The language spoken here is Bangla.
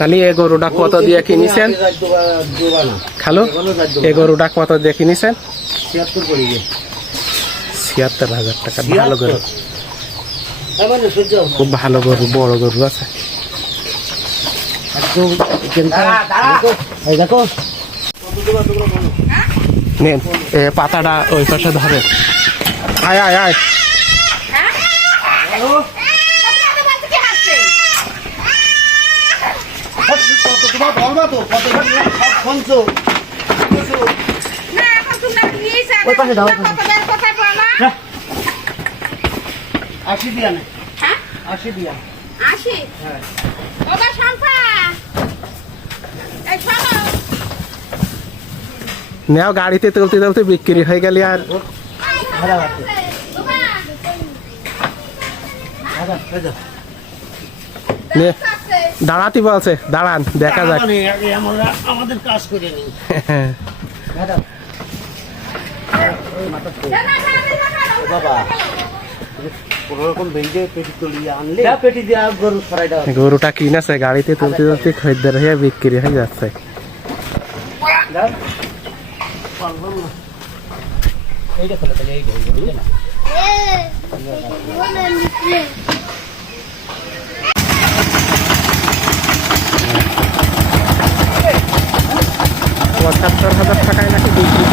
তাহলে এই গরুটা কত দিয়ে কিনেছেন? খালো? এই গরুটা কত দিয়ে কিনেছেন? ছিয়াত্তর হাজার টাকা। ভালো গরু। খুব ভালো গরু, বড় গরু আছে। নেন, এ পাতাটা ওই পাশে ধরে আয় আয় আয়। তোমার বলবা তো কত শুনছো ওই পাশে দাও, আশি দিয়া না আশি দিয়া আসি হ্যাঁ। বাবা শান্তা এই শোনো। নেও গাড়িতে তুলতে তুলতে বিক্রি হয়ে গেলি আর। নে। দাঁড়াতে বলছে দাঁড়ান দেখা যাক মানে আমাদের কাজ করে দাও গরুটা কিনেছে গাড়িতে তুলতে তুলতে খরিদ্দার হয়ে বিক্রি হয়ে যাচ্ছে না এইটা পঁচাত্তর হাজার টাকায় নাকি বিক্রি